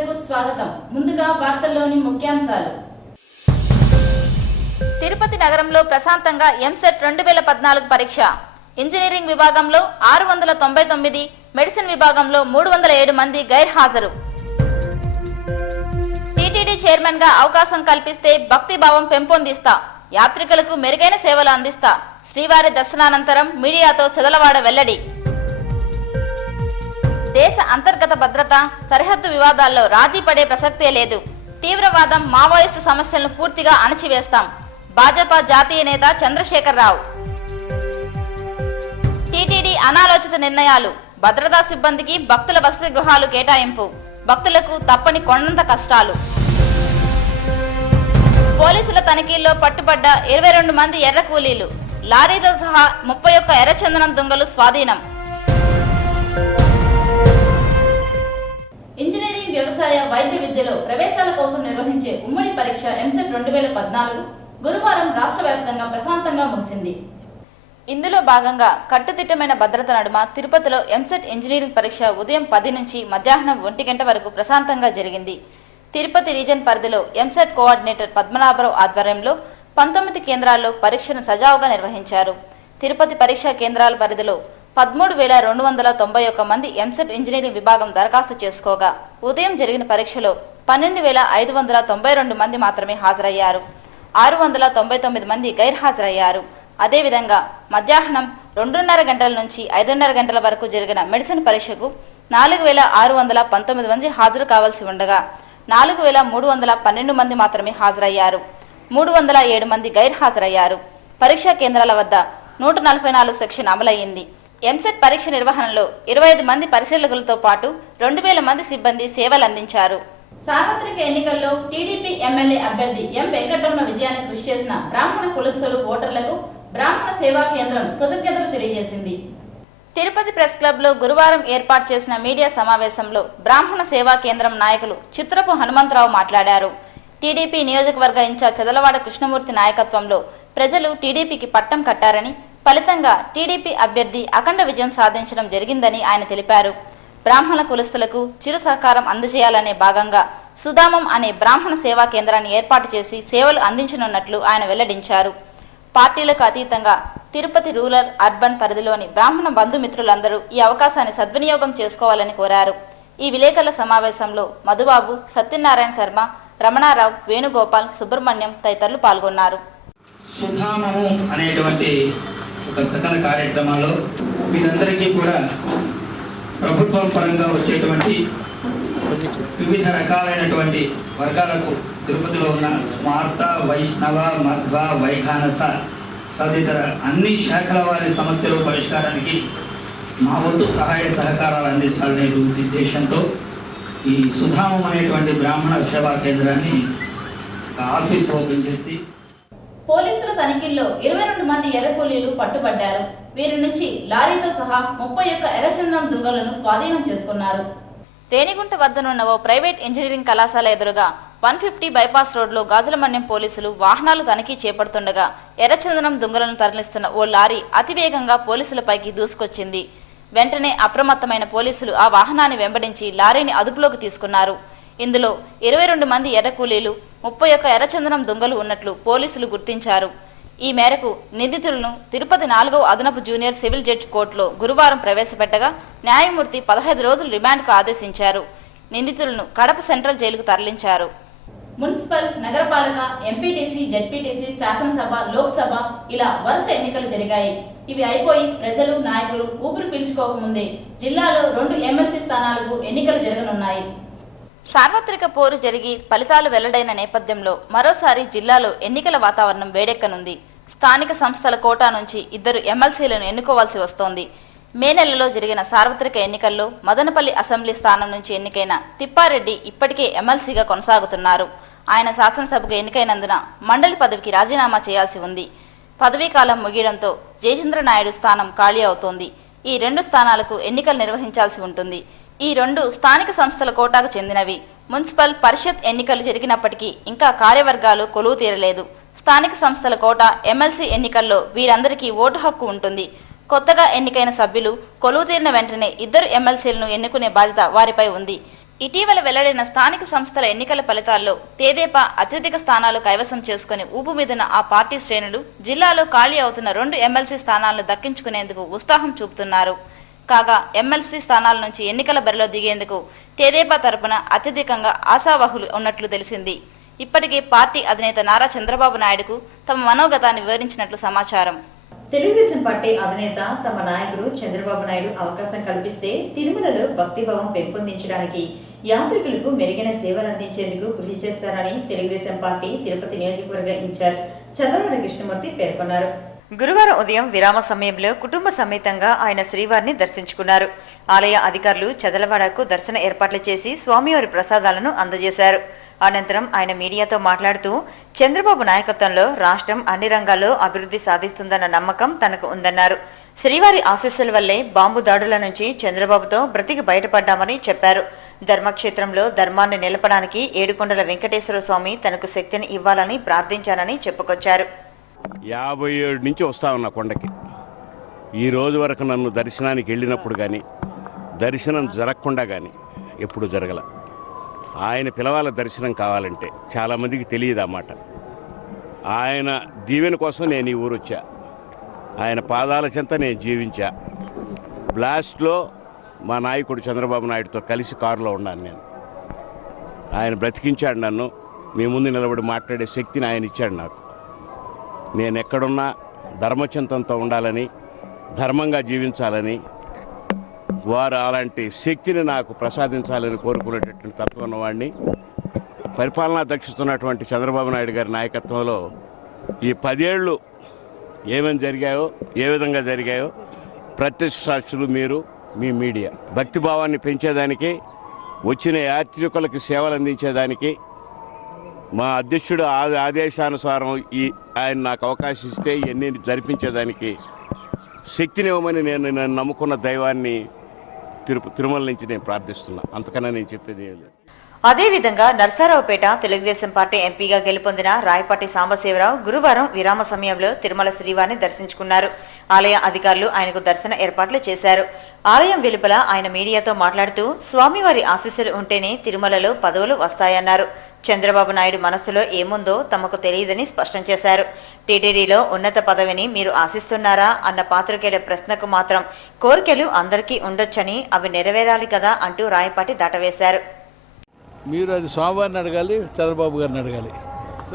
ప్రేక్షకులకు స్వాగతం. ముందుగా వార్తల్లోని ముఖ్యాంశాలు. తిరుపతి నగరంలో ప్రశాంతంగా ఎంసెట్ 2014 పరీక్ష. ఇంజనీరింగ్ విభాగంలో 699, మెడిసిన్ విభాగంలో 307 మంది గైర్హాజరు. టీటీడీ చైర్మన్ గా అవకాశం కల్పిస్తే భక్తి భావం పెంపొందిస్తా, యాత్రికులకు మెరుగైన సేవలు అందిస్తా. శ్రీవారి దర్శనానంతరం మీడియాతో చదలవాడ వెల్లడి. దేశ అంతర్గత భద్రత, సరిహద్దు వివాదాల్లో రాజీ పడే ప్రసక్తే లేదు. తీవ్రవాదం, మావోయిస్టు సమస్యలను పూర్తిగా అణచివేస్తాం. భాజపా జాతీయ నేత చంద్రశేఖర్ రావు. టీటీడీ అనాలోచిత నిర్ణయాలు, భద్రతా సిబ్బందికి భక్తుల వసతి గృహాలు కేటాయింపు, భక్తులకు తప్పని కొండంత కష్టాలు. పోలీసుల తనిఖీల్లో పట్టుబడ్డ 22 మంది ఎర్ర కూలీలు, లారీతో సహా 31 ఎర్రచందనం దొంగలు స్వాధీనం. ఇంజనీరింగ్, వ్యవసాయ, వైద్య విద్యలో ప్రవేశాల కోసం నిర్వహించే ఉమ్మడి పరీక్ష ఎంసెట్ 2014 గురువారం రాష్ట్ర వ్యాప్తంగా ప్రశాంతంగా ముగిసింది. ఇందులో భాగంగా కట్టుదిట్టమైన భద్రత నడుమ తిరుపతిలో ఎంసెట్ ఇంజనీరింగ్ పరీక్ష ఉదయం 10 నుంచి మధ్యాహ్నం 1 గంట వరకు ప్రశాంతంగా జరిగింది. తిరుపతి రీజన్ పరిధిలో ఎంసెట్ కోఆర్డినేటర్ పద్మనాభరావు ఆధ్వర్యంలో 19 కేంద్రాల్లో పరీక్షను సజావుగా నిర్వహించారు. తిరుపతి పరీక్షా కేంద్రాల పరిధిలో 13,291 మంది ఎంసెట్ ఇంజనీరింగ్ విభాగం దరఖాస్తు చేసుకోగా ఉదయం జరిగిన పరీక్షలో 12,592 మంది మాత్రమే హాజరయ్యారు. 699 మంది గైర్హాజరయ్యారు. అదేవిధంగా మధ్యాహ్నం 2:30 గంటల నుంచి 5:30 గంటల వరకు జరిగిన మెడిసిన్ పరీక్షకు 4,619 మంది హాజరు కావాల్సి ఉండగా 4,312 మంది మాత్రమే హాజరయ్యారు. 307 మంది గైర్హాజరయ్యారు. పరీక్షా కేంద్రాల వద్ద 144 సెక్షన్ అమలయ్యింది. ఎంసెట్ పరీక్ష నిర్వహణలో 25 మంది పరిశీలకులతో పాటు 2,000 మంది సిబ్బంది సేవలు అందించారు. సార్వత్రిక ఎన్నికల్లో టీడీపీ ఎమ్మెల్యే అభ్యర్థి ఎం వెంకటరమణ విజయానికి కృషి చేసిన బ్రాహ్మణ కులస్తులు ఓటర్లకు బ్రాహ్మణ సేవా కేంద్రం కృతజ్ఞతలు తెలియజేసింది. తిరుపతి ప్రెస్ క్లబ్ లో గురువారం ఏర్పాటు చేసిన మీడియా సమావేశంలో బ్రాహ్మణ సేవా కేంద్రం నాయకులు చిత్రపు హనుమంతరావు మాట్లాడారు. టీడీపీ నియోజకవర్గ ఇన్ఛార్జ్ చదలవాడ కృష్ణమూర్తి నాయకత్వంలో ప్రజలు టీడీపీకి పట్టం కట్టారని, ఫలితంగా టీడీపీ అభ్యర్థి అఖండ విజయం సాధించడం జరిగిందని ఆయన తెలిపారు. బ్రాహ్మణ కులస్తులకు చిరు సహకారం అందజేయాలనే భాగంగా సుధామం అనే బ్రాహ్మణ సేవా కేంద్రాన్ని ఏర్పాటు చేసి సేవలు అందించనున్నట్లు ఆయన వెల్లడించారు. పార్టీలకు అతీతంగా తిరుపతి రూరల్, అర్బన్ పరిధిలోని బ్రాహ్మణ బంధుమిత్రులందరూ ఈ అవకాశాన్ని సద్వినియోగం చేసుకోవాలని కోరారు. ఈ విలేకరుల సమావేశంలో మధుబాబు, సత్యనారాయణ శర్మ, రమణారావు, వేణుగోపాల్, సుబ్రహ్మణ్యం తదితరులు పాల్గొన్నారు. సుధామము అనేటువంటి ఒక సకల కార్యక్రమాల్లో వీరందరికీ కూడా ప్రభుత్వం పరంగా వచ్చేటువంటి వివిధ రకాలైనటువంటి వర్గాలకు తిరుపతిలో ఉన్న స్మార్త, వైష్ణవ, మధ్వ, వైఖానస తదితర అన్ని శాఖల వారి సమస్యల పరిష్కారానికి మా వంతు సహాయ సహకారాలు అందించాలనే ఉద్దేశంతో ఈ సుధామం అనేటువంటి బ్రాహ్మణ సేవా కేంద్రాన్ని ఆఫీస్ ఓపెన్ చేసి పోలీసుల తనిఖీల్లో 22 మంది ఎర్ర కూలీలు పట్టుబడ్డారు. వీరి నుంచి లారీతో సహా 31 ఎర్రచందనం దుంగలను స్వాధీనం చేసుకున్నారు. రేణిగుంట వద్దనున్న ఓ ప్రైవేట్ ఇంజనీరింగ్ కళాశాల ఎదురుగా 150 బైపాస్ రోడ్లో గాజులమన్యం పోలీసులు వాహనాలు తనిఖీ చేపడుతుండగా ఎర్రచందనం దుంగలను తరలిస్తున్న ఓ లారీ అతివేగంగా పోలీసులపైకి దూసుకొచ్చింది. వెంటనే అప్రమత్తమైన పోలీసులు ఆ వాహనాన్ని వెంబడించి లారీని అదుపులోకి తీసుకున్నారు. ఇందులో 22 మంది ఎర్ర కూలీలు, 31 ఎర్రచందనం దొంగలు ఉన్నట్లు పోలీసులు గుర్తించారు. ఈ మేరకు నిందితులను తిరుపతి 4వ అదనపు జూనియర్ సివిల్ జడ్జి కోర్టులో గురువారం ప్రవేశపెట్టగా న్యాయమూర్తి 15 రోజులు రిమాండ్కు ఆదేశించారు. నిందితులను కడప సెంట్రల్ జైలుకు తరలించారు. మున్సిపల్, నగరపాలక, ఎంపీటీసీ, జడ్పీటీసీ, శాసనసభ, లోక్సభ ఇలా వరుస ఎన్నికలు జరిగాయి. ఇవి అయిపోయి ప్రజలు, నాయకులు ఊపిరి పీల్చుకోకముందే జిల్లాలో 2 ఎమ్మెల్సీ స్థానాలకు ఎన్నికలు జరగనున్నాయి. సార్వత్రిక పోరు జరిగి ఫలితాలు వెల్లడైన నేపథ్యంలో మరోసారి జిల్లాలో ఎన్నికల వాతావరణం వేడెక్కనుంది. స్థానిక సంస్థల కోటా నుంచి 2 ఎమ్మెల్సీలను ఎన్నుకోవాల్సి వస్తోంది. మే నెలలో జరిగిన సార్వత్రిక ఎన్నికల్లో మదనపల్లి అసెంబ్లీ స్థానం నుంచి ఎన్నికైన తిప్పారెడ్డి ఇప్పటికే ఎమ్మెల్సీగా కొనసాగుతున్నారు. ఆయన శాసనసభకు ఎన్నికైనందున మండలి పదవికి రాజీనామా చేయాల్సి ఉంది. పదవీకాలం ముగియడంతో జయచంద్ర నాయుడు స్థానం ఖాళీ అవుతోంది. ఈ 2 స్థానాలకు ఎన్నికలు నిర్వహించాల్సి ఉంటుంది. ఈ 2 స్థానిక సంస్థల కోటాకు చెందినవి. మున్సిపల్, పరిషత్ ఎన్నికలు జరిగినప్పటికీ ఇంకా కార్యవర్గాలు కొలువు తీరలేదు. స్థానిక సంస్థల కోటా, ఎమ్మెల్సీ ఎన్నికల్లో వీరందరికీ ఓటు హక్కు ఉంటుంది. కొత్తగా ఎన్నికైన సభ్యులు కొలువు తీరిన వెంటనే 2 ఎమ్మెల్సీలను ఎన్నుకునే బాధ్యత వారిపై ఉంది. ఇటీవల వెల్లడైన స్థానిక సంస్థల ఎన్నికల ఫలితాల్లో తెదేపా అత్యధిక స్థానాలు కైవసం చేసుకుని ఊపు మీదున్న ఆ పార్టీ శ్రేణులు జిల్లాలో ఖాళీ అవుతున్న 2 ఎమ్మెల్సీ స్థానాలను దక్కించుకునేందుకు ఉత్సాహం చూపుతున్నారు. కాగా ఎమ్మెల్సీ స్థానాల నుంచి ఎన్నికల బరిలో దిగేందుకు తెదేపా తరపున అత్యధికంగా ఆశావహులు ఉన్నట్లు తెలిసింది. ఇప్పటికే పార్టీ అధినేత నారా చంద్రబాబు నాయుడుకు తమ మనోగతాన్ని వివరించినట్లు సమాచారం. తెలుగుదేశం పార్టీ అధినేత తమ నాయకుడు చంద్రబాబు నాయుడు అవకాశం కల్పిస్తే తిరుమలలో భక్తిభావం పెంపొందించడానికి, యాత్రికులకు మెరుగైన సేవలు అందించేందుకు కృషి చేస్తారని తెలుగుదేశం పార్టీ తిరుపతి నియోజకవర్గ ఇన్ఛార్జ్ చంద్రవాడ కృష్ణమూర్తి పేర్కొన్నారు. గురువారం ఉదయం విరామ సమయంలో కుటుంబ సమేతంగా ఆయన శ్రీవారిని దర్శించుకున్నారు. ఆలయ అధికారులు చదలవాడకు దర్శన ఏర్పాట్లు చేసి స్వామివారి ప్రసాదాలను అందజేశారు. అనంతరం ఆయన మీడియాతో మాట్లాడుతూ చంద్రబాబు నాయకత్వంలో రాష్ట్రం అన్ని రంగాల్లో అభివృద్ధి సాధిస్తుందన్న నమ్మకం తనకు ఉందన్నారు. శ్రీవారి ఆశీస్సుల వల్లే బాంబు దాడుల నుంచి చంద్రబాబుతో బ్రతికి బయటపడ్డామని చెప్పారు. ధర్మక్షేత్రంలో ధర్మాన్ని నిలపడానికి ఏడుకొండల వెంకటేశ్వర స్వామి తనకు శక్తిని ఇవ్వాలని ప్రార్థించానని చెప్పుకొచ్చారు. 57 నుంచి వస్తా ఉన్న కొండకి ఈ రోజు వరకు నన్ను దర్శనానికి వెళ్ళినప్పుడు కానీ దర్శనం జరగకుండా కానీ ఎప్పుడు జరగల. ఆయన పిలవాల దర్శనం కావాలంటే చాలామందికి తెలియదు అన్నమాట. ఆయన దీవెన కోసం నేను ఈ ఊరు వచ్చా. ఆయన పాదాల చెంత నేను జీవించా. బ్లాస్ట్లో మా నాయకుడు చంద్రబాబు నాయుడుతో కలిసి కారులో ఉన్నాను నేను. ఆయన బ్రతికించాడు నన్ను. మీ ముందు నిలబడి మాట్లాడే శక్తిని ఆయన ఇచ్చాడు నాకు. నేను ఎక్కడున్నా ధర్మచింతంతో ఉండాలని, ధర్మంగా జీవించాలని, వారు అలాంటి శక్తిని నాకు ప్రసాదించాలని కోరుకునేటటువంటి తత్వం ఉన్నవాడిని. పరిపాలనా దక్షిస్తున్నటువంటి చంద్రబాబు నాయుడు గారి నాయకత్వంలో ఈ 10 ఏళ్ళు ఏమేమి జరిగాయో, ఏ విధంగా జరిగాయో ప్రత్యక్ష సాక్షులు మీరు, మీ మీడియా. భక్తిభావాన్ని పెంచేదానికి, వచ్చిన యాత్రికులకి సేవలు అందించేదానికి, మా అధ్యక్షుడు ఆదేశానుసారం ఆయన నాకు అవకాశం ఇస్తే ఇవన్నీ జరిపించేదానికి శక్తినివ్వమని నేను నమ్ముకున్న దైవాన్ని తిరుమల నుంచి నేను ప్రార్థిస్తున్నా. అంతకన్నా నేను చెప్పేది ఏం లేదు. అదేవిధంగా నర్సారావుపేట తెలుగుదేశం పార్టీ ఎంపీగా గెలుపొందిన రాయపాటి సాంబశివరావు గురువారం విరామ సమయంలో తిరుమల శ్రీవారిని దర్శించుకున్నారు. ఆలయ అధికారులు ఆయనకు దర్శన ఏర్పాట్లు చేశారు. ఆలయం వెలుపల ఆయన మీడియాతో మాట్లాడుతూ స్వామివారి ఆశీస్సులు ఉంటేనే తిరుమలలో పదవులు వస్తాయన్నారు. చంద్రబాబు నాయుడు మనస్సులో ఏముందో తమకు తెలియదని స్పష్టం చేశారు. టీటీడీలో ఉన్నత పదవిని మీరు ఆశిస్తున్నారా అన్న పాత్రికేయుల ప్రశ్నకు మాత్రం కోరికలు అందరికీ ఉండొచ్చని, అవి నెరవేరాలి కదా అంటూ రాయపాటి దాటవేశారు. మీరు అది స్వామివారిని అడగాలి, చంద్రబాబు గారిని అడగాలి.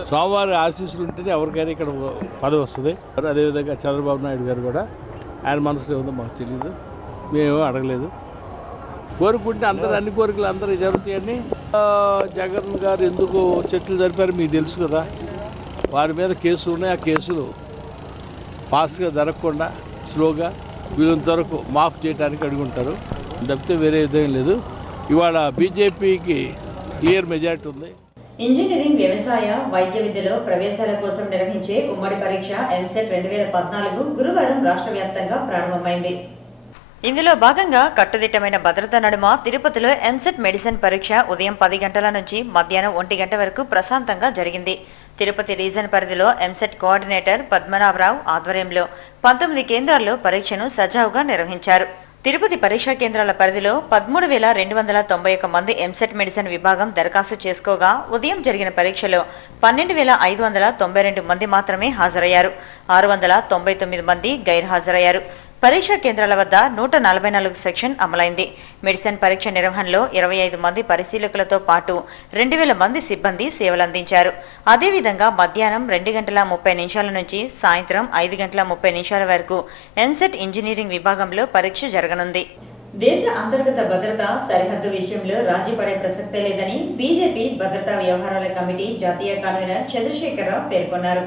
స్వామివారి ఆశీస్సులు ఉంటేనే ఎవరికైనా ఇక్కడ పదవి వస్తుంది. అదేవిధంగా చంద్రబాబు నాయుడు గారు కూడా ఆయన మనసులో ఉందో మాకు తెలియదు, మేము అడగలేదు. కోరుకుంటే అందరూ అన్ని కోరికలు అందరూ జరుగుతాయని. జగన్ గారు ఎందుకు చర్చలు జరిపారు మీకు తెలుసు కదా. వారి మీద కేసులు ఉన్నాయి. ఆ కేసులు ఫాస్ట్గా జరగకుండా స్లోగా వీళ్ళంత వరకు మాఫ్ చేయడానికి అడుగుంటారు తప్పితే వేరే విధంగా లేదు. ఇవాళ బీజేపీకి క్లియర్ మెజారిటీ ఉంది. ఇంజనీరింగ్, వ్యవసాయ, వైద్య విద్యలో ప్రవేశాల కోసం నిర్వహించే ఉమ్మడి పరీక్ష ఎంసెట్ 2014 గురువారం రాష్ట్ర వ్యాప్తంగా ప్రారంభమైంది. ఇందులో భాగంగా కట్టుదిట్టమైన భద్రత నడుమ తిరుపతిలో ఎంసెట్ మెడిసిన్ పరీక్ష ఉదయం 10 గంటల నుంచి మధ్యాహ్నం 1 గంట వరకు ప్రశాంతంగా జరిగింది. తిరుపతి రీజన్ పరిధిలో ఎంసెట్ కోఆర్డినేటర్ పద్మనాభరావు ఆధ్వర్యంలో 19 కేంద్రాల్లో పరీక్షను సజావుగా నిర్వహించారు. తిరుపతి పరీక్షా కేంద్రాల పరిధిలో 13,291 మంది ఎంసెట్ మెడిసిన్ విభాగం దరఖాస్తు చేసుకోగా ఉదయం జరిగిన పరీక్షలో 12,592 మంది మాత్రమే హాజరయ్యారు. 699 మంది గైర్హాజరయ్యారు. పరీక్షా కేంద్రాల వద్ద 144 సెక్షన్ అమలైంది. మెడిసిన్ పరీక్ష నిర్వహణలో 25 మంది పరిశీలకులతో పాటు 2,000 మంది సిబ్బంది సేవలందించారు. అదేవిధంగా మధ్యాహ్నం 2:30 నుంచి సాయంత్రం 5:30 వరకు ఎంసెట్ ఇంజనీరింగ్ విభాగంలో పరీక్ష జరగనుంది. దేశ అంతర్గత భద్రత, సరిహద్దు విషయంలో రాజీ పడే ప్రసక్తే లేదని బీజేపీ భద్రతా వ్యవహారాల కమిటీ జాతీయ కన్వీనర్ చంద్రశేఖరరావు పేర్కొన్నారు.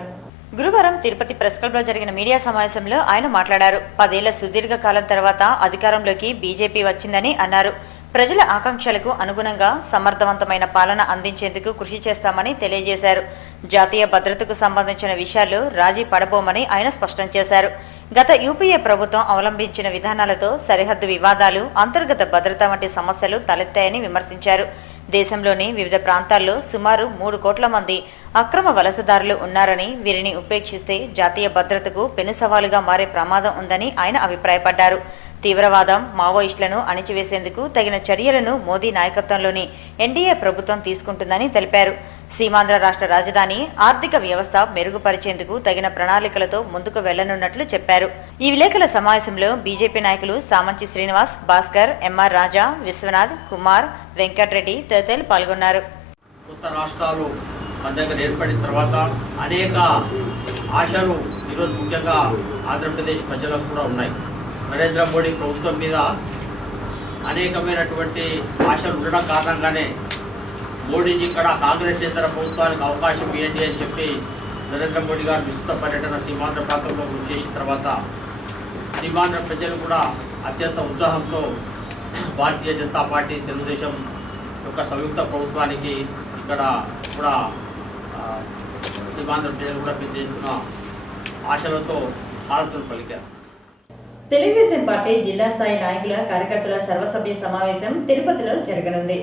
గురువారం తిరుపతి ప్రెస్ క్లబ్లో జరిగిన మీడియా సమావేశంలో ఆయన మాట్లాడారు. 10 ఏళ్ల సుదీర్ఘ కాలం తర్వాత అధికారంలోకి బీజేపీ వచ్చిందని అన్నారు. ప్రజల ఆకాంక్షలకు అనుగుణంగా సమర్థవంతమైన పాలన అందించేందుకు కృషి చేస్తామని తెలియజేశారు. జాతీయ భద్రతకు సంబంధించిన విషయాల్లో రాజీ పడబోమని ఆయన స్పష్టం చేశారు. గత యూపీఏ ప్రభుత్వం అవలంబించిన విధానాలతో సరిహద్దు వివాదాలు, అంతర్గత భద్రత వంటి సమస్యలు తలెత్తాయని విమర్శించారు. దేశంలోని వివిధ ప్రాంతాల్లో సుమారు 3 కోట్ల మంది అక్రమ వలసదారులు ఉన్నారని, వీరిని ఉపేక్షిస్తే జాతీయ భద్రతకు పెను సవాలుగా మారే ప్రమాదం ఉందని ఆయన అభిప్రాయపడ్డారు. తీవ్రవాదం, మావోయిస్టులను అణిచివేసేందుకు తగిన చర్యలను మోదీ నాయకత్వంలోని ఎన్డీఏ ప్రభుత్వం తీసుకుంటుందని తెలిపారు. సీమాంధ్ర రాష్ట్ర రాజధాని ఆర్థిక వ్యవస్థ మెరుగుపరిచేందుకు తగిన ప్రణాళికలతో ముందుకు వెళ్లనున్నట్లు చెప్పారు. ఈ విలేకరుల సమావేశంలో బీజేపీ నాయకులు సామంచి శ్రీనివాస్, భాస్కర్, ఎంఆర్ రాజా, విశ్వనాథ్, కుమార్, వెంకటరెడ్డి తదితరులు పాల్గొన్నారు. కొత్త రాష్ట్రాలు మన దగ్గర ఏర్పడిన తర్వాత అనేక ఆశలు ఈరోజు ముఖ్యంగా ఆంధ్రప్రదేశ్ ప్రజలకు కూడా ఉన్నాయి. నరేంద్ర మోడీ ప్రభుత్వం మీద అనేకమైనటువంటి ఆశలు ఉండడం కారణంగానే మోడీజీ ఇక్కడ కాంగ్రెస్ ఇతర ప్రభుత్వానికి అవకాశం ఇవ్వండి అని చెప్పి నరేంద్ర మోడీ గారు విస్తృత పర్యటన సీమాంధ్ర ప్రాంతంలో చేసిన తర్వాత సీమాంధ్ర ప్రజలు కూడా అత్యంత ఉత్సాహంతో భారతీయ జనతా పార్టీ, తెలుగుదేశం యొక్క సంయుక్త ప్రభుత్వానికి ఇక్కడ కూడా సీమాంధ్ర ప్రజలు కూడా పెద్ద ఎత్తున ఆశలతో హారతులు పలికారు. తెలుగుదేశం పార్టీ జిల్లా స్థాయి నాయకుల, కార్యకర్తల సర్వసభ్య సమావేశం తిరుపతిలో జరగనుంది.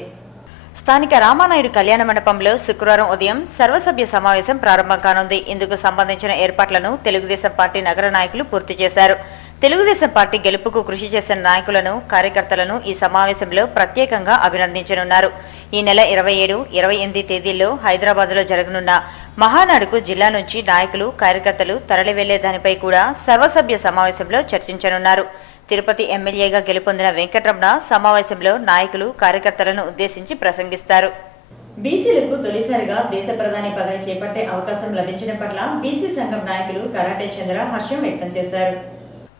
స్థానిక రామానాయుడు కళ్యాణ మండపంలో శుక్రవారం ఉదయం సర్వసభ్య సమావేశం ప్రారంభం కానుంది. ఇందుకు సంబంధించిన ఏర్పాట్లను తెలుగుదేశం పార్టీ నగర నాయకులు పూర్తి చేశారు. తెలుగుదేశం పార్టీ గెలుపుకు కృషి చేసిన నాయకులను, కార్యకర్తలను ఈ సమావేశంలో ప్రత్యేకంగా అభినందించనున్నారు. ఈ నెల 27, 28 తేదీల్లో హైదరాబాద్లో జరగనున్న మహానాడుకు జిల్లా నుంచి నాయకులు, కార్యకర్తలు తరలి వెళ్లే దానిపై కూడా సర్వసభ్య సమావేశంలో చర్చించనున్నారు. తిరుపతి ఎమ్మెల్యేగా గెలుపొందిన వెంకటరమణ సమావేశంలో నాయకులు, కార్యకర్తలను ఉద్దేశించి ప్రసంగిస్తారు. బీసీలకు తొలిసారిగా దేశ ప్రధాని పదవి చేపట్టే అవకాశం లభించడం పట్ల బీసీ సంఘం నాయకులు కరాటే చంద్ర హర్షం వ్యక్తం చేశారు.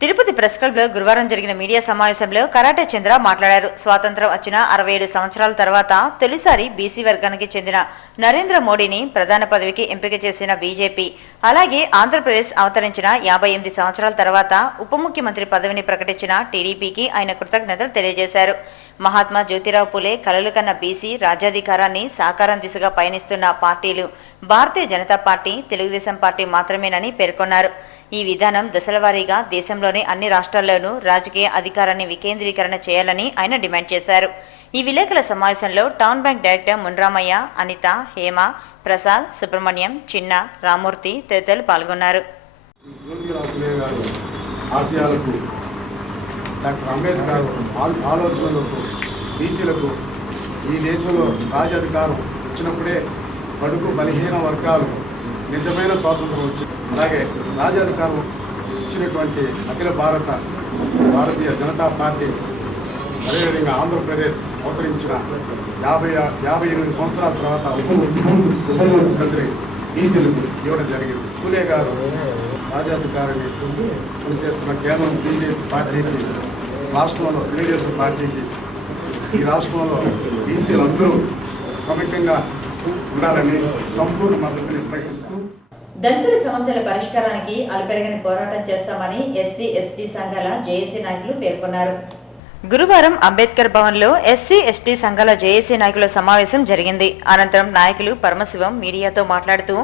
తిరుపతి ప్రెస్ క్లబ్ లో గురువారం జరిగిన మీడియా సమావేశంలో కరాటే చంద్ర మాట్లాడారు. స్వాతంత్ర్యం వచ్చిన 67 సంవత్సరాల తర్వాత తొలిసారి బీసీ వర్గానికి చెందిన నరేంద్ర మోడీని ప్రధాన పదవికి ఎంపిక చేసిన బీజేపీ, అలాగే ఆంధ్రప్రదేశ్ అవతరించిన 58 సంవత్సరాల తర్వాత ఉప ముఖ్యమంత్రి పదవిని ప్రకటించిన టీడీపీకి ఆయన కృతజ్ఞతలు తెలియజేశారు. మహాత్మా జ్యోతిరావు పులే కలలు కన్న బీసీ రాజ్యాధికారాన్ని సాకారం దిశగా పయనిస్తున్న పార్టీలు భారతీయ జనతా పార్టీ, తెలుగుదేశం పార్టీ మాత్రమేనని పేర్కొన్నారు. ఈ విధానం దశల వారీగా దేశంలోని అన్ని రాష్ట్రాల్లోనూ రాజకీయ అధికారాన్ని వికేంద్రీకరణ చేయాలని ఆయన డిమాండ్ చేశారు. ఈ విలేకరుల సమావేశంలో town bank director Munramayya, Anitha, Hema, Prasad, Subrahmanyam, Chinna, Ramurthy తదితరులు పాల్గొన్నారు. డాక్టర్ అంబేద్కర్ ఆలోచనలకు, బీసీలకు ఈ దేశంలో రాజ్యాధికారం వచ్చినప్పుడే బడుగు బలహీన వర్గాలు నిజమైన స్వాతంత్రం వచ్చింది. అలాగే రాజ్యాధికారం ఇచ్చినటువంటి అఖిల భారతీయ జనతా పార్టీ, అదేవిధంగా ఆంధ్రప్రదేశ్ అవతరించిన 58 సంవత్సరాల తర్వాత ముఖ్యమంత్రి బీసీలకు ఇవ్వడం జరిగింది. పూలే గారు రాజ్యాధికారాన్ని పనిచేస్తున్న కేంద్రం బీజేపీ పార్టీకి, రాష్ట్రంలో తెలుగుదేశం పార్టీకి, ఈ రాష్ట్రంలో బీసీలందరూ సమైక్యంగా ఉండాలని సంపూర్ణ మద్దతుని ప్రకటిస్తూ దళితుల సమస్యల పరిష్కారానికి అలుపెరగని పోరాటం చేస్తామని ఎస్సీ, ఎస్టీ సంఘాల జేఏసీ నాయకులు పేర్కొన్నారు. గురువారం అంబేద్కర్ భవన్ లో ఎస్సీ, ఎస్టీ సంఘాల జేఏసీ నాయకుల సమావేశం జరిగింది. అనంతరం నాయకులు పరమశివం మీడియాతో మాట్లాడుతూ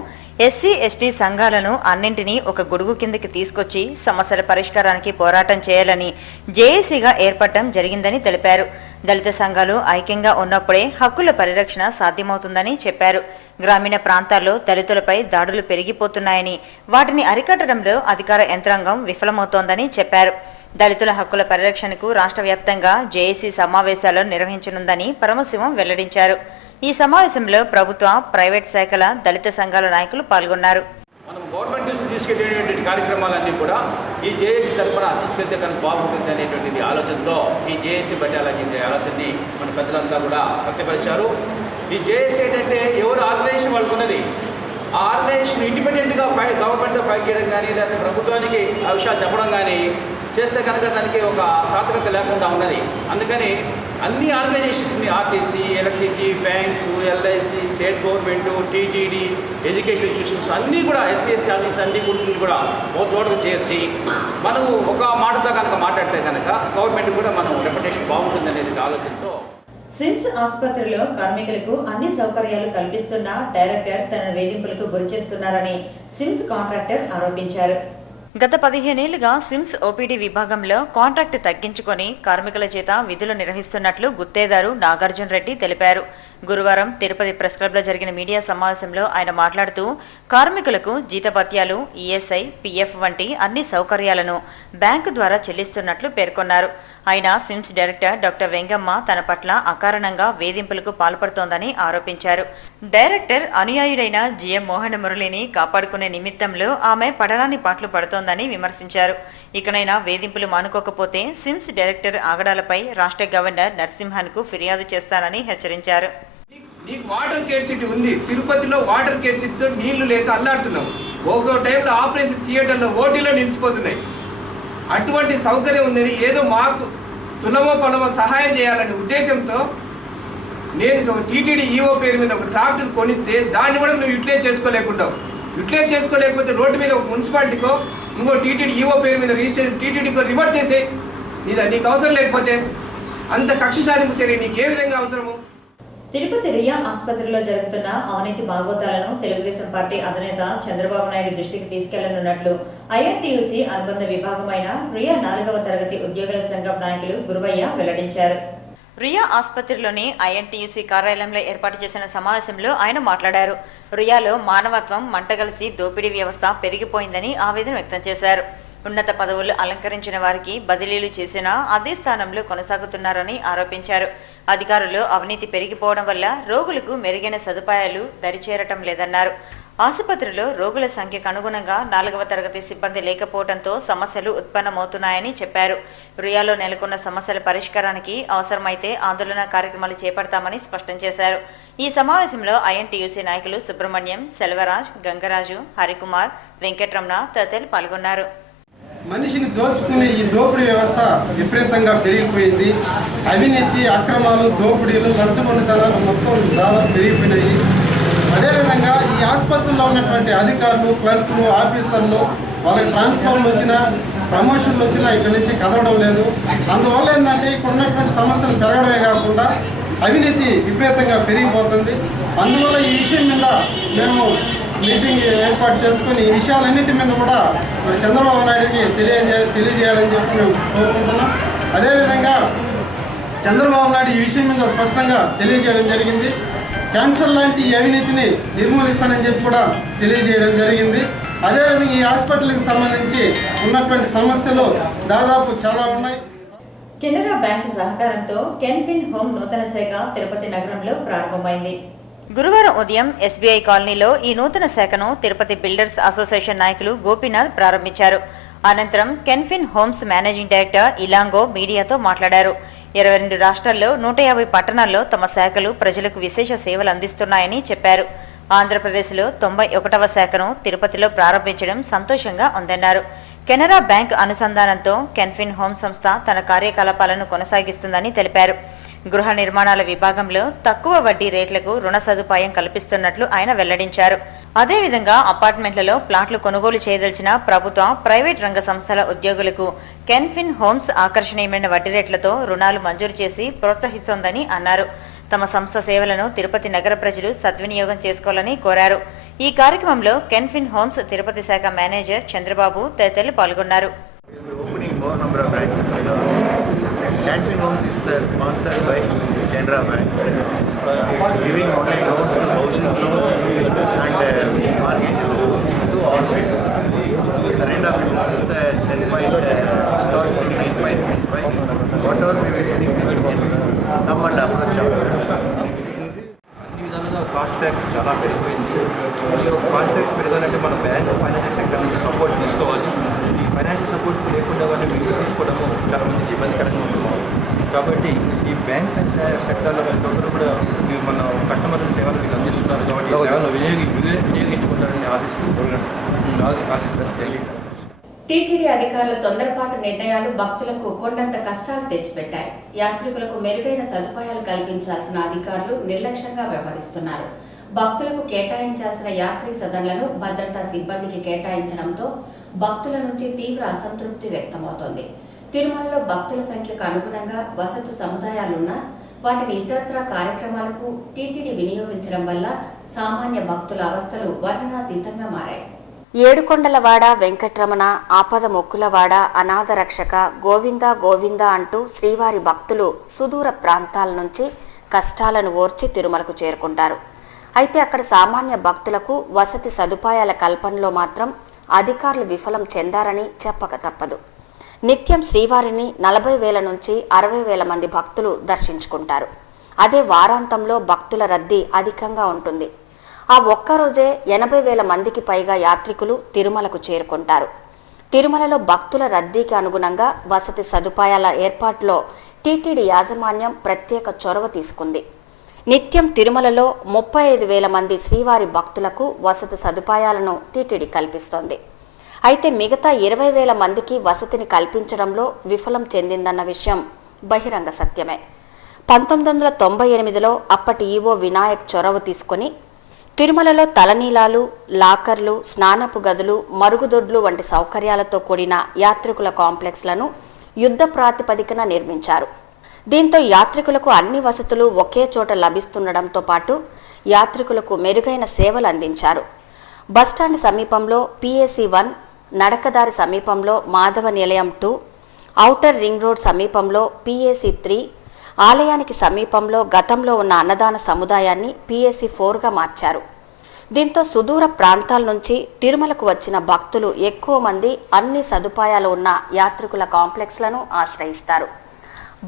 ఎస్సీ, ఎస్టీ సంఘాలను అన్నింటినీ ఒక గొడుగు కిందకి తీసుకొచ్చి సమస్యల పరిష్కారానికి పోరాటం చేయాలని జేఏసీగా ఏర్పడటం జరిగిందని తెలిపారు. దళిత సంఘాలు ఐక్యంగా ఉన్నప్పుడే హక్కుల పరిరక్షణ సాధ్యమవుతుందని చెప్పారు. గ్రామీణ ప్రాంతాల్లో దళితులపై దాడులు పెరిగిపోతున్నాయని, వాటిని అరికట్టడంలో అధికార యంత్రాంగం విఫలమవుతోందని చెప్పారు. దళితుల హక్కుల పరిరక్షణకు రాష్ట్ర వ్యాప్తంగా జేఏసీ సమావేశాలు నిర్వహించనుందని పరమశివం వెల్లడించారు. ఈ సమావేశంలో ప్రభుత్వ, ప్రైవేట్ శాఖల దళిత సంఘాల నాయకులు పాల్గొన్నారు. మనం గవర్నమెంట్ నుంచి తీసుకెళ్లేటువంటి కార్యక్రమాలన్నీ కూడా ఈ జేఏసీ తరఫున తీసుకెళ్తే కనుక బాగుంటుంది అనేటువంటిది ఆలోచనతో ఈ జేఏసీ పెట్టాలనే ఆలోచనని మన పెద్దలంతా కూడా వ్యక్తపరిచారు. ఈ జేఏసీ ఏంటంటే ఎవరు ఆర్గనైజేషన్ వాళ్ళకు ఉన్నది, ఆ ఆర్గనైజేషన్ ఇండిపెండెంట్గా గవర్నమెంట్తో ఫైట్ చేయడం కానీ, లేకపోతే ప్రభుత్వానికి ఆ విషయాలు చెప్పడం కానీ చేస్తే కనుక దానికి ఒక సార్థకత లేకుండా ఉన్నది. అందుకని అన్ని ఆర్గనైజేషన్స్ని, RTC, electricity, banks, LIC, state government, TTD, education institutions అన్నీ కూడా ఎస్సీ, ఎస్టీ ఆర్గనైజేషన్స్ అన్నీ కూడా ఒక చోటకు చేర్చి మనము ఒక మాటతో కనుక మాట్లాడితే కనుక గవర్నమెంట్ కూడా మనం రెప్యుటేషన్ బాగుంటుంది అనేది ఆలోచనతో స్విమ్స్ ఆసుపత్రిలో కార్మికులకు అన్ని సౌకర్యాలు కల్పిస్తున్న డైరెక్టర్ తన వేధింపులకు గురి చేస్తున్నారని స్విమ్స్ కాంట్రాక్టర్ ఆరోపించారు. గత 15 ఏళ్లుగా స్విమ్స్ ఓపీడీ విభాగంలో కాంట్రాక్ట్ తగ్గించుకొని కార్మికుల చేత విధులు నిర్వహిస్తున్నట్లు గుత్తేదారు నాగార్జున రెడ్డి తెలిపారు. గురువారం తిరుపతి ప్రెస్ క్లబ్ లో జరిగిన మీడియా సమావేశంలో ఆయన మాట్లాడుతూ కార్మికులకు జీతభత్యాలు, ఈఎస్ఐ, పీఎఫ్ వంటి అన్ని సౌకర్యాలను బ్యాంకు ద్వారా చెల్లిస్తున్నట్లు పేర్కొన్నారు. ఆయన స్విమ్స్ డైరెక్టర్ డాక్టర్ వెంగమ్మ తన పట్ల అకారణంగా వేధింపులకు పాల్పడుతోందని ఆరోపించారు. డైరెక్టర్ అనుయాయుడైన జిఎం మోహన మురళిని కాపాడుకునే నిమిత్తంలో ఆమె పడరాని పాటలు పడుతోందని విమర్శించారు. ఇకనైనా వేధింపులు మానుకోకపోతే స్విమ్స్ డైరెక్టర్ ఆగడాలపై రాష్ట్ర గవర్నర్ నరసింహన్ కు ఫిర్యాదు చేస్తానని హెచ్చరించారు. నీకు వాటర్ కేర్సిటీ ఉంది, తిరుపతిలో వాటర్ కేర్సిటీతో నీళ్లు లేక అల్లాడుతున్నాం. ఒక్కో టైంలో ఆపరేషన్ థియేటర్లో ఓటీలో నిలిచిపోతున్నాయి. అటువంటి సౌకర్యం ఉందని ఏదో మాకు తులమో పొలమో సహాయం చేయాలనే ఉద్దేశంతో నేను టీటీడీ ఈఓ పేరు మీద ఒక ట్రాక్టర్ కొనిస్తే దాన్ని కూడా నువ్వు యూటిలైజ్ చేసుకోలేకుంటావు. యూటిలైజ్ చేసుకోలేకపోతే రోడ్డు మీద ఒక మున్సిపాలిటీకో ఇంకో టీటీడీ ఈఓ పేరు మీద రిజిస్ట్రేషన్ టీటీడీకో రివర్స్ చేసే నీకు అవసరం లేకపోతే అంత కక్ష సాధింపు సరే నీకు ఏ విధంగా అవసరము. తిరుపతి రియా ఆసుపత్రిలో జరుగుతున్న అవినీతి భాగోతాలను తెలుగుదేశం పార్టీ అధినేత చంద్రబాబు నాయుడు దృష్టికి తీసుకెళ్లనున్నట్లు ఐఎన్టీయూసీ అనుబంధ విభాగమైన రియా 4వ తరగతి ఉద్యోగుల సంఘం నాయకులు గురువయ్య వెల్లడించారు. రియా ఆసుపత్రిలోని ఐఎన్టీయూసీ కార్యాలయంలో ఏర్పాటు చేసిన సమావేశంలో ఆయన మాట్లాడారు. రియాలో మానవత్వం మంటగలిసి దోపిడీ వ్యవస్థ పెరిగిపోయిందని ఆవేదన వ్యక్తం చేశారు. ఉన్నత పదవులు అలంకరించిన వారికి బదిలీలు చేసినా అదే స్థానంలో కొనసాగుతున్నారని ఆరోపించారు. అధికారులు అవినీతి పెరిగిపోవడం వల్ల రోగులకు మెరుగైన సదుపాయాలు దరిచేరటం లేదన్నారు. ఆసుపత్రిలో రోగుల సంఖ్యకు అనుగుణంగా 4వ తరగతి సిబ్బంది లేకపోవడంతో సమస్యలు ఉత్పన్నమవుతున్నాయని చెప్పారు. రియాలో నెలకొన్న సమస్యల పరిష్కారానికి అవసరమైతే ఆందోళన కార్యక్రమాలు చేపడతామని స్పష్టం చేశారు. ఈ సమావేశంలో ఐఎన్టీయూసీ నాయకులు సుబ్రహ్మణ్యం, సెల్వరాజ్, గంగరాజు, హరికుమార్, వెంకటరమణ తదితరులు పాల్గొన్నారు. మనిషిని దోచుకునే ఈ దోపిడీ వ్యవస్థ విపరీతంగా పెరిగిపోయింది. అవినీతి, అక్రమాలు, దోపిడీలు, లంచగొండితనాలు మొత్తం దాదాపు పెరిగిపోయినాయి. అదేవిధంగా ఈ ఆసుపత్రుల్లో ఉన్నటువంటి అధికారులు, క్లర్కులు, ఆఫీసర్లు వాళ్ళకి ట్రాన్స్ఫర్లు వచ్చినా, ప్రమోషన్లు వచ్చినా ఇక్కడి నుంచి కదలడం లేదు. అందువల్ల ఏంటంటే ఇక్కడ ఉన్నటువంటి సమస్యలు పెరగడమే కాకుండా అవినీతి విపరీతంగా పెరిగిపోతుంది. అందువల్ల ఈ విషయం మీద మేము మీటింగ్ ఏర్పాటు చేసుకుని ఈ విషయాలన్నింటి మీద కూడా మరి చంద్రబాబు నాయుడికి తెలియజేయాలని చెప్పి మేము కోరుకుంటున్నాం. అదేవిధంగా చంద్రబాబు నాయుడు ఈ విషయం మీద స్పష్టంగా తెలియజేయడం జరిగింది. క్యాన్సర్ లాంటి ఈ అవినీతిని నిర్మూలిస్తానని చెప్పి కూడా తెలియజేయడం జరిగింది. అదేవిధంగా ఈ హాస్పిటల్కి సంబంధించి ఉన్నటువంటి సమస్యలు దాదాపు చాలా ఉన్నాయి. కెనరా బ్యాంకు సహకారంతో కెన్ఫిన్ హోమ్ నూతన శాఖ తిరుపతి నగరంలో ప్రారంభమైంది. గురువారం ఉదయం ఎస్బీఐ కాలనీలో ఈ నూతన శాఖను తిరుపతి బిల్డర్స్ అసోసియేషన్ నాయకులు గోపీనాథ్ ప్రారంభించారు. అనంతరం కెన్ఫిన్ హోమ్స్ మేనేజింగ్ డైరెక్టర్ ఇలాంగో మీడియాతో మాట్లాడారు. 22 రాష్ట్రాల్లో 150 పట్టణాల్లో తమ శాఖలు ప్రజలకు విశేష సేవలు అందిస్తున్నాయని చెప్పారు. ఆంధ్రప్రదేశ్లో 91వ శాఖను తిరుపతిలో ప్రారంభించడం సంతోషంగా ఉందన్నారు. కెనరా బ్యాంక్ అనుసంధానంతో కెన్ఫిన్ హోమ్ సంస్థ తన కార్యకలాపాలను కొనసాగిస్తుందని తెలిపారు. గృహ నిర్మాణాల విభాగంలో తక్కువ వడ్డీ రేట్లకు రుణ సదుపాయం కల్పిస్తున్నట్లు ఆయన వెల్లడించారు. అదేవిధంగా అపార్ట్మెంట్లలో ప్లాట్లు కొనుగోలు చేయదలిచిన ప్రభుత్వ, ప్రైవేట్ రంగ సంస్థల ఉద్యోగులకు కెన్ఫిన్ హోమ్స్ ఆకర్షణీయమైన వడ్డీ రేట్లతో రుణాలు మంజూరు చేసి ప్రోత్సహిస్తోందని అన్నారు. తమ సంస్థ సేవలను తిరుపతి నగర ప్రజలు సద్వినియోగం చేసుకోవాలని కోరారు. ఈ కార్యక్రమంలో కెన్ఫిన్ హోమ్స్ తిరుపతి శాఖ మేనేజర్ చంద్రబాబు తదితరులు పాల్గొన్నారు. Canfin Homes is sponsored by Canara Bank. It's giving only loans to housing loan and mortgage loans to all people. The rate of interest is 10 starts from 9.35. Whatever we will think, you can come and approach our ఈ విధాలుగా cost factor చాలా పెరిగిపోయింది. ఈ cost factor పెరగాలంటే మన bank financial sector నుంచి support తీసుకోవాలి. ఈ ఫైనాన్షియల్ సపోర్ట్ లేకుండా కానీ మీరు తీసుకోవడము చాలా మంది ఇబ్బందికరంగా ఉంటుంది. కాబట్టి ఈ బ్యాంక్ సెక్టర్లో మీరు కూడా మీరు మన కస్టమర్ సేవలు మీకు అందిస్తున్నారు కాబట్టి ఈ సేవలను వినియోగించుకుంటారని ఆశిస్తారు. టీటీడీ అధికారుల తొందరపాటు నిర్ణయాలు భక్తులకు కొండంత కష్టాలు తెచ్చిపెట్టాయి. యాత్రికులకు మెరుగైన సదుపాయాలు కల్పించాల్సిన అధికారులు నిర్లక్ష్యంగా వ్యవహరిస్తున్నారు. భక్తులకు కేటాయించాల్సిన యాత్రీ సదన్లను భద్రతా సిబ్బందికి కేటాయించడంతో భక్తుల నుంచి తీవ్ర అసంతృప్తి వ్యక్తమవుతోంది. తిరుమలలో భక్తుల సంఖ్యకు అనుగుణంగా వసతి సముదాయాలున్నా వాటిని ఇతరత్రా కార్యక్రమాలకు టీటీడీ వినియోగించడం వల్ల సామాన్య భక్తుల అవస్థలు వర్ణనాతీతంగా మారాయి. ఏడుకొండలవాడ వెంకట్రమణ, ఆపద మొక్కులవాడ, అనాథ రక్షక, గోవింద గోవింద అంటూ శ్రీవారి భక్తులు సుదూర ప్రాంతాల నుంచి కష్టాలను ఓర్చి తిరుమలకు చేరుకుంటారు. అయితే అక్కడ సామాన్య భక్తులకు వసతి సదుపాయాల కల్పనలో మాత్రం అధికారులు విఫలం చెందారని చెప్పక తప్పదు. నిత్యం శ్రీవారిని 40,000 నుంచి 60,000 మంది భక్తులు దర్శించుకుంటారు. అదే వారాంతంలో భక్తుల రద్దీ అధికంగా ఉంటుంది. ఆ ఒక్కరోజే 80,000 మందికి పైగా యాత్రికులు తిరుమలకు చేరుకుంటారు. తిరుమలలో భక్తుల రద్దీకి అనుగుణంగా వసతి సదుపాయాల ఏర్పాటులో టీటీడీ యాజమాన్యం ప్రత్యేక చొరవ తీసుకుంది. నిత్యం తిరుమలలో 35,000 మంది శ్రీవారి భక్తులకు వసతి సదుపాయాలను టీటీడీ కల్పిస్తోంది. అయితే మిగతా 20,000 మందికి వసతిని కల్పించడంలో విఫలం చెందిందన్న విషయం బహిరంగ సత్యమే. 1998లో అప్పటి ఈవో వినాయక్ చొరవ తీసుకుని తిరుమలలో తలనీలాలు, లాకర్లు, స్నానపు గదులు, మరుగుదొడ్లు వంటి సౌకర్యాలతో కూడిన యాత్రికుల కాంప్లెక్స్లను యుద్ధ ప్రాతిపదికన నిర్మించారు. దీంతో యాత్రికులకు అన్ని వసతులు ఒకే చోట లభిస్తుండటంతో పాటు యాత్రికులకు మెరుగైన సేవలు అందించారు. బస్టాండ్ సమీపంలో PAC 1, నడకదారి సమీపంలో మాధవ నిలయం 2, ఔటర్ రింగ్ రోడ్ సమీపంలో PAC 3, ఆలయానికి సమీపంలో గతంలో ఉన్న అన్నదాన సముదాయాన్ని PAC 4గా మార్చారు. దీంతో సుదూర ప్రాంతాల నుంచి తిరుమలకు వచ్చిన భక్తులు ఎక్కువ మంది అన్ని సదుపాయాలు ఉన్న యాత్రికుల కాంప్లెక్స్లను ఆశ్రయిస్తారు.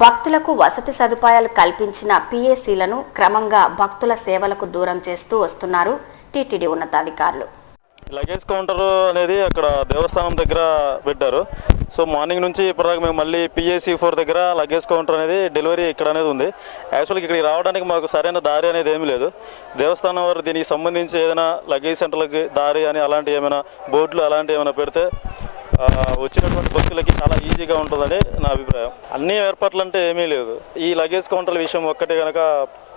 భక్తులకు వసతి సదుపాయాలు కల్పించిన PACలను క్రమంగా భక్తుల సేవలకు దూరం చేస్తూ వస్తున్నారు టీటీడీ ఉన్నతాధికారులు. లగేజ్ కౌంటర్ అనేది అక్కడ దేవస్థానం దగ్గర పెట్టారు. సో మార్నింగ్ నుంచి ఇప్పటిదాకా మేము మళ్ళీ PAC 4 దగ్గర లగేజ్ కౌంటర్ అనేది డెలివరీ ఇక్కడ అనేది ఉంది. యాక్చువల్గా ఇక్కడికి రావడానికి మాకు సరైన దారి అనేది ఏమీ లేదు. దేవస్థానం వారు దీనికి సంబంధించి ఏదైనా లగేజ్ సెంటర్లకి దారి అని అలాంటి ఏమైనా బోర్డులు అలాంటివి ఏమైనా పెడితే వచ్చినటువంటి భక్తులకి చాలా ఈజీగా ఉంటుందని నా అభిప్రాయం. అన్ని ఏర్పాట్లు అంటే ఏమీ లేదు. ఈ లగేజ్ కౌంటర్ల విషయం ఒక్కటే కనుక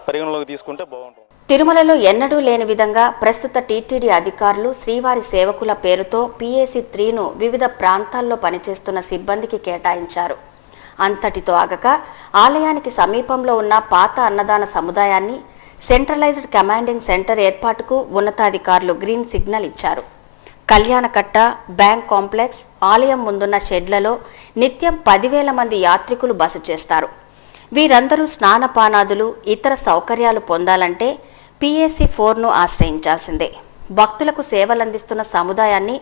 పరిగణలోకి తీసుకుంటే బాగుంటుంది. తిరుమలలో ఎన్నడూ లేని విధంగా ప్రస్తుత టీటీడీ అధికారులు శ్రీవారి సేవకుల పేరుతో PAC 3ను వివిధ ప్రాంతాల్లో పనిచేస్తున్న సిబ్బందికి కేటాయించారు. అంతటితో ఆగక ఆలయానికి సమీపంలో ఉన్న పాత అన్నదాన సముదాయాన్ని సెంట్రలైజ్డ్ కమాండింగ్ సెంటర్ ఏర్పాటుకు ఉన్నతాధికారులు గ్రీన్ సిగ్నల్ ఇచ్చారు. కళ్యాణకట్ట, బ్యాంక్ కాంప్లెక్స్, ఆలయం ముందున్న షెడ్లలో నిత్యం 10,000 మంది యాత్రికులు బస చేస్తారు. వీరందరూ స్నానపానాదులు, ఇతర సౌకర్యాలు పొందాలంటే PAC 4ను ఆశ్రయించాల్సిందే. భక్తులకు సేవలందిస్తున్న సముదాయాన్ని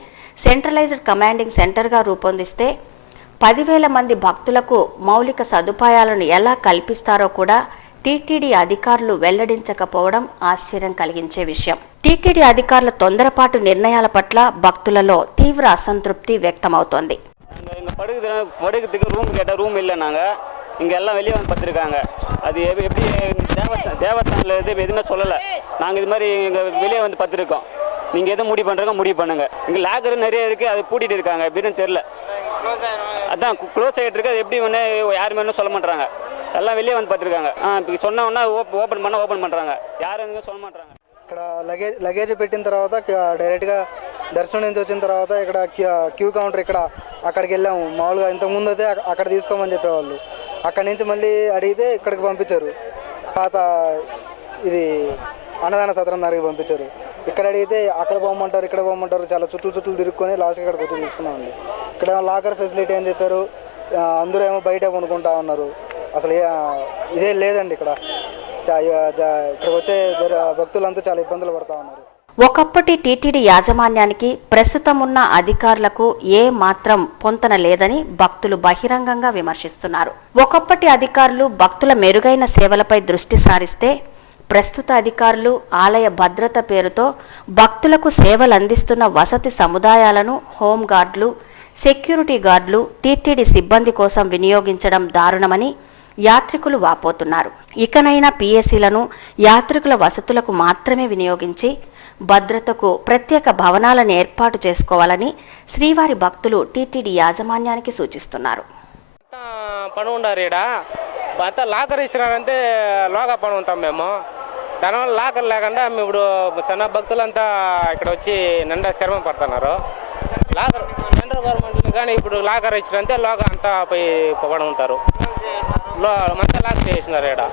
సెంట్రలైజ్డ్ కమాండింగ్ సెంటర్గా రూపొందిస్తే 10,000 మంది భక్తులకు మౌలిక సదుపాయాలను ఎలా కల్పిస్తారో కూడా టీటీడీ అధికారులు వెల్లడించకపోవడం ఆశ్చర్యం కలిగించే విషయం. టీటీడీ అధికారుల తొందరపాటు నిర్ణయాల పట్ల భక్తులలో తీవ్ర అసంతృప్తి వ్యక్తమవుతోంది. படுக்கிறதுக்கு ரூம் கேட்டால் ரூம் இல்லை. நாங்கள் இங்கே எல்லாம் வெளியே வந்து பார்த்துருக்காங்க. அது எப்படி தேவஸ்தானில் எதுவுமே சொல்லலை. நாங்கள் இது மாதிரி இங்கே வெளியே வந்து பார்த்துருக்கோம். நீங்கள் எதுவும் முடிவு பண்ணுறங்க முடிவு பண்ணுங்கள். இங்கே லாக்கர் நிறைய இருக்குது, அது பூட்டிகிட்டு இருக்காங்க. எப்படின்னு தெரில. அதான் க்ளோஸ் ஆகிட்டு இருக்கு. அது எப்படி ஒன்று யாருமே ஒன்றும் சொல்ல மாட்டாங்க. எல்லாம் வெளியே வந்து பார்த்துருக்காங்க. இப்போ சொன்னோன்னா ఓపెన్ பண்ணுறாங்க. யாரும் எதுவுமே சொல்ல மாட்டாங்க. ఇక్కడ లగేజ్ పెట్టిన తర్వాత డైరెక్ట్గా దర్శనం నుంచి వచ్చిన తర్వాత ఇక్కడ క్యూ కౌంటర్ అక్కడికి వెళ్ళాము. మామూలుగా ఇంతకుముందు అయితే అక్కడ తీసుకోమని చెప్పేవాళ్ళు. అక్కడి నుంచి మళ్ళీ అడిగితే ఇక్కడికి పంపించారు. పాత ఇది అన్నదాన సత్రం దగ్గరికి పంపించారు. ఇక్కడ అడిగితే అక్కడ పోమంటారు, ఇక్కడ పోమంటారు. చాలా చుట్టూ తిరుక్కొని లాస్ట్కి ఇక్కడికి వచ్చి తీసుకున్నామండి. ఇక్కడ లాకర్ ఫెసిలిటీ అని చెప్పారు. అందరూ ఏమో బయట కొనుక్కుంటా ఉన్నారు. అసలు ఇదే లేదండి. ఇక్కడికి వచ్చే భక్తులంతా చాలా ఇబ్బందులు పడతా ఉన్నారు. ఒకప్పటి టీటీడీ యాజమాన్యానికి ప్రస్తుతం ఉన్న అధికారులకు ఏ మాత్రం పొంతన లేదని భక్తులు బహిరంగంగా విమర్శిస్తున్నారు. ఒకప్పటి అధికారులు భక్తుల మెరుగైన సేవలపై దృష్టి సారిస్తే ప్రస్తుత అధికారులు ఆలయ భద్రత పేరుతో భక్తులకు సేవలు అందిస్తున్న వసతి సముదాయాలను హోంగార్డులు, సెక్యూరిటీ గార్డులు, టీటీడీ సిబ్బంది కోసం వినియోగించడం దారుణమని యాత్రికులు వాపోతున్నారు. ఇకనైనా PACలను యాత్రికుల వసతులకు మాత్రమే వినియోగించి భద్రతకు ప్రత్యేక భవనాలను ఏర్పాటు చేసుకోవాలని శ్రీవారి భక్తులు టీటీడీ యాజమాన్యానికి సూచిస్తున్నారు. పని ఉండారు ఇక్కడ అంతా లాకర్ ఇచ్చినారంటే లోగా పని ఉంటాం మేము. దానివల్ల లాకర్ లేకుండా ఇప్పుడు చిన్న భక్తులంతా ఇక్కడ వచ్చి నిండా శ్రమ పడుతున్నారు. లాకర్ సెంట్రల్ గవర్నమెంట్ కానీ ఇప్పుడు లాకర్ ఇచ్చినంతే లోగా అంతా పోయి పడి ఉంటారు. అంతా లాకర్ చేసినారు ఇక్కడ.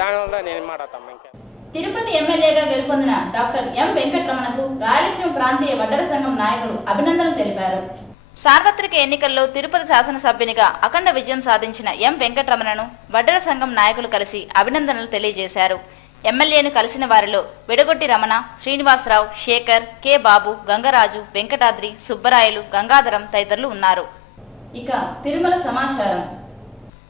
దానివల్ల నేను మాట్లాడతాం ఇంకా తిరుపతి ఎమ్మెల్యేగా గెలుపొందిన డాక్టర్ ఎం వెంకటరమణకు రాయలసీమ ప్రాంతీయ వడ్డెర సంఘం నాయకులు అభినందనలు తెలిపారు. సార్వత్రిక ఎన్నికల్లో తిరుపతి శాసనసభ్యునిగా అఖండ విజయం సాధించిన ఎం వెంకటరమణను వడ్డెర సంఘం నాయకులు కలిసి అభినందనలు తెలియజేశారు. ఎమ్మెల్యేను కలిసిన వారిలో విడగొట్టి రమణ, శ్రీనివాసరావు, శేఖర్, కె బాబు, గంగరాజు, వెంకటాద్రి, సుబ్బరాయలు, గంగాధరం తదితరులు ఉన్నారు. ఇక తిరుమల సమాచారం.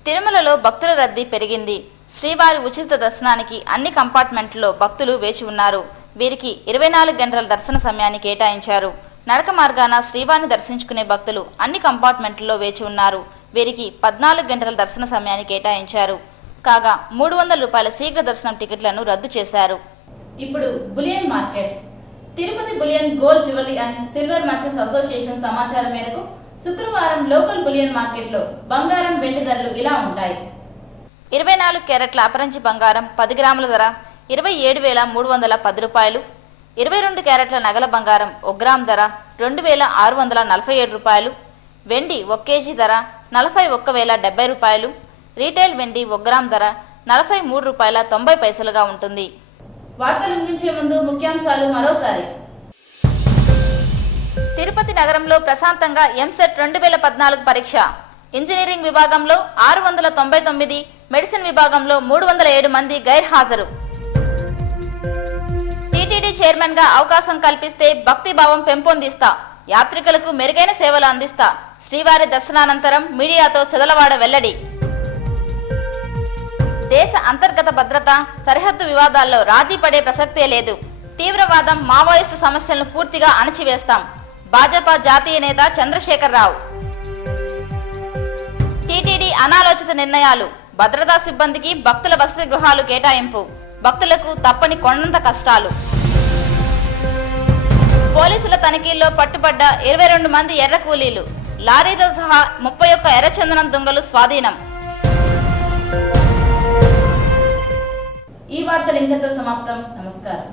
తిరుమలలో భక్తుల రద్దీ పెరిగింది. శ్రీవారి ఉచిత దర్శనానికి అన్ని కంపార్ట్మెంట్లలో భక్తులు వేచి ఉన్నారు. వీరికి 24 గంటల దర్శన సమయాన్ని కేటాయించారు. నడక మార్గాన శ్రీవారిని దర్శించుకునే భక్తులు అన్ని కంపార్ట్మెంట్లలో వేచి ఉన్నారు. వీరికి 14 గంటల దర్శన సమయాన్ని కేటాయించారు. కాగా 300 రూపాయల శీఘ్ర దర్శనం టికెట్లను రద్దు చేశారు. ఇప్పుడు bullion market. Tirupati bullion gold jewellery and silver merchants association సమాచారం మేరకు శుక్రవారం లోకల్ బులియన్ మార్కెట్లో బంగారం, వెండి ధరలు ఇలా ఉంటాయి. 24 క్యారెట్ల అపరంజి బంగారం 10 గ్రాముల ధర 27,310 రూపాయలు. 22 క్యారెట్ల నగల బంగారం 1 గ్రామ్ ధర 2,647 రూపాయలు. వెండి 1 కేజీ ధర 41,070 రూపాయలు. రీటైల్ వెండి 1 గ్రామ్ ధర 43 రూపాయల 90 పైసలుగా ఉంటుంది. వార్తలు ముగించే ముందు ముఖ్యాంశాలు మరోసారి. తిరుపతి నగరంలో ప్రశాంతంగా ఎంసెట్ 2014 పరీక్ష. ఇంజనీరింగ్ విభాగంలో 699, మెడిసిన్ విభాగంలో 307 మంది గైర్హాజరు. టీటీడీ చైర్మన్ గా అవకాశం కల్పిస్తే భక్తి భావం పెంపొందిస్తా, యాత్రికులకు మెరుగైన సేవలు అందిస్తా. శ్రీవారి దర్శనానంతరం మీడియాతో చదలవాడ వెల్లడి. దేశ అంతర్గత భద్రత, సరిహద్దు వివాదాల్లో రాజీ పడే ప్రసక్తే లేదు. తీవ్రవాదం, మావోయిస్టు సమస్యలను పూర్తిగా అణచివేస్తాం. భాజపా జాతీయ నేత చంద్రశేఖర్ రావు. టీటీడీ అనాలోచిత నిర్ణయాలు, భద్రతా సిబ్బందికి భక్తుల వసతి గృహాలు కేటాయింపు, భక్తులకు తప్పని కొండంత కష్టాలు. పోలీసుల తనిఖీల్లో పట్టుబడ్డ 22 మంది ఎర్ర కూలీలు, లారీతో సహా 31 ఎర్రచందనం దొంగలు స్వాధీనం. ఈ వార్తలు ఇంతతో సమాప్తం. నమస్కారం.